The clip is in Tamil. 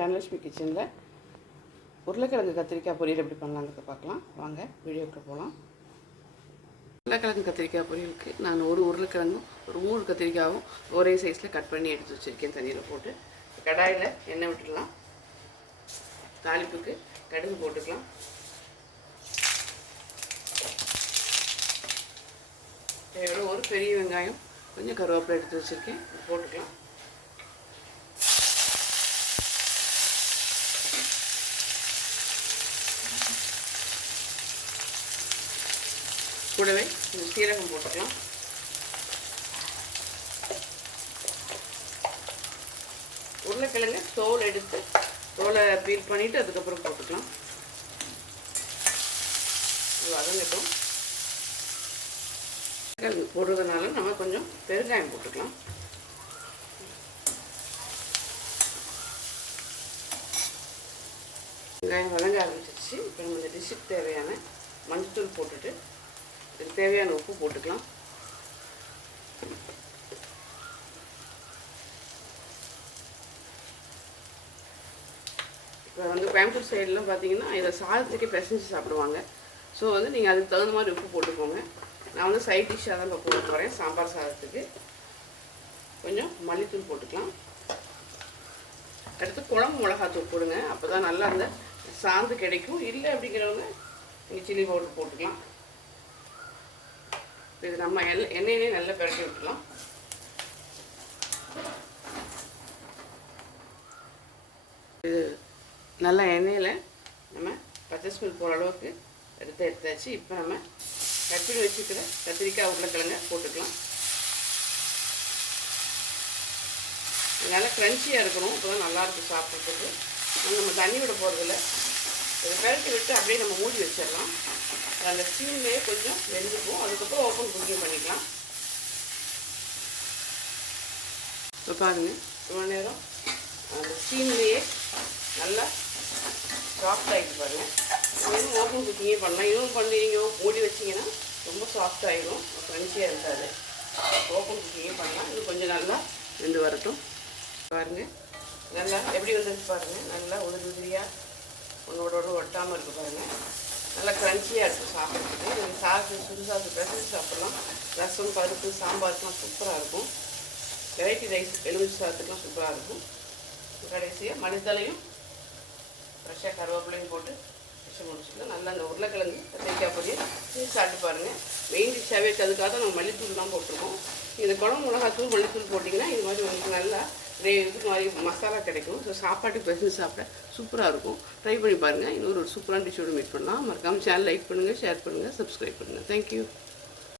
தனலட்சுமி கிச்சனில் உருளைக்கிழங்கு கத்திரிக்காய் பொரியல் எப்படி பண்ணலாங்கிறத பார்க்கலாம். வாங்க வீடியோக்குள்ள போகலாம். உருளைக்கிழங்கு கத்திரிக்காய் பொரியலுக்கு நான் ஒரு உருளைக்கிழங்கும் ஒரு மூணு கத்திரிக்காயும் ஒரே சைஸில் கட் பண்ணி எடுத்து வச்சுருக்கேன். தண்ணியில் போட்டு கடாயில் எண்ணெய் விட்டுடலாம். தாளிப்புக்கு கடுகு போட்டுக்கலாம். ஒரு பெரிய வெங்காயம் கொஞ்சம் கருவேப்பிலை எடுத்து வச்சுருக்கேன். போட்டுக்கலாம். கூடவே கொஞ்சம் சீரகம் போட்டுக்கலாம். உருளைக்கிழங்கு தோல் எடுத்து தோலை பீல் பண்ணிவிட்டு அதுக்கப்புறம் போட்டுக்கலாம். வதங்கட்டும். போடுறதுனால நம்ம கொஞ்சம் பெருங்காயம் போட்டுக்கலாம். வெங்காயம் வதங்க ஆரம்பிச்சிருச்சு. இப்போ நம்ம இந்த டிஷ்ஷுக்கு தேவையான மஞ்சத்தூள் போட்டுட்டு இதுக்கு தேவையான உப்பு போட்டுக்கலாம். இப்போ வந்து கோயம்புத்தூர் சைடெலாம் பார்த்தீங்கன்னா இதை சாதத்துக்கே பிசைஞ்சு சாப்பிடுவாங்க. ஸோ வந்து நீங்கள் அதுக்கு தகுந்த மாதிரி உப்பு போட்டுக்கோங்க. நான் வந்து சைட் டிஷ்ஷாக தான் இப்போ போட போகிறேன் சாம்பார் சாதத்துக்கு. கொஞ்சம் மல்லித்தூள் போட்டுக்கலாம். அடுத்து குழம்பு மிளகாத்தூள் போடுங்க. அப்போ தான் நல்லா அந்த சாந்து கிடைக்கும். இல்லை அப்படிங்கிறவங்க நீங்கள் சில்லி பவுடர் போட்டுக்கலாம். இது நம்ம எண்ணெய் எண்ணெயிலே நல்லா பிரட்டி விட்டுலாம் இது நல்லா எண்ணெயில் நம்ம பச்சை ஸ்மெல் போகிற அளவுக்கு எடுத்து எடுத்தாச்சு. இப்போ நம்ம கட் பண்ணி வச்சுக்கிற கத்திரிக்காய் உருளைக்கிழங்க போட்டுக்கலாம். நல்லா க்ரன்ச்சியாக இருக்கணும். இப்போ தான் நல்லாயிருக்கும் சாப்பிட்றதுக்கு. நம்ம தண்ணி விட போகிறதில்ல இதை பெரட்டி விட்டு அப்படியே நம்ம மூடி வச்சிடலாம். அந்த ஸ்டீம்லேயே கொஞ்சம் வெந்துக்கும். அதுக்கப்புறம் ஓப்பன் குக்கிங் பண்ணிக்கலாம். இப்போ பாருங்க இவ்வளோ நேரம் அந்த ஸ்டீம்லேயே நல்லா சாஃப்ட் ஆகிட்டு பாருங்கள் இன்னும் ஓப்பன் குக்கிங்கே பண்ணலாம். இன்னும் பண்ணுறீங்க மூடி வச்சிங்கன்னா ரொம்ப சாஃப்ட் ஆகிடும் க்ரன்ச்சியாக இருக்காது. ஓப்பன் குக்கிங்கே பண்ணலாம். இன்னும் கொஞ்சம் நல்லா வெந்து வரட்டும். பாருங்கள் நல்லா எப்படி வந்திருக்கு பாருங்கள் நல்லா உதிரி உதிரியாக ஒன்றோட ஒட்டாமல் இருக்குது பாருங்கள் நல்லா க்ரன்ச்சியாக இருக்கும் சாப்பிட்றதுக்கு. நீங்கள் சாப்பிட்டு சுடுசாப்பிட்டு பிசைஞ்சு சாப்பிட்லாம். ரசம் பருப்பு சாம்பாருக்குலாம் சூப்பராக இருக்கும். வெரைட்டி ரைஸ் எலுமிச்சு சாதத்துக்குலாம் சூப்பராக இருக்கும். கடைசியாக மனிதலையும் ஃப்ரெஷ்ஷாக கருவேப்பிலையும் போட்டு ஃபிஷ்ஷை முடிச்சுக்கலாம். நல்லா அந்த உருளைக்கிழங்கு கத்திரிக்காய் பொடியை செஞ்சு சாப்பிட்டு பாருங்கள் மெயின் டிஷ்ஷாகவே அதுக்காக தான் நம்ம மல்லித்தூள் தான் போட்டிருக்கோம். இந்த குழம்பு மிளகாத்தூள் மல்லித்தூள் போட்டிங்கன்னா இது மாதிரி உங்களுக்கு நல்லா இது மாதிரி மசாலா கிடைக்கும். ஸோ சாப்பாட்டுக்கு பிசைஞ்சு சாப்பிட சூப்பராக இருக்கும். ட்ரை பண்ணி பாருங்கள் இன்னொரு ஒரு சூப்பரான டிஷ்ஷோடு மீட் பண்ணலாம். மறக்காமல் சேனல் லைக் பண்ணுங்கள் ஷேர் பண்ணுங்கள் சப்ஸ்கிரைப் பண்ணுங்கள் தேங்க்யூ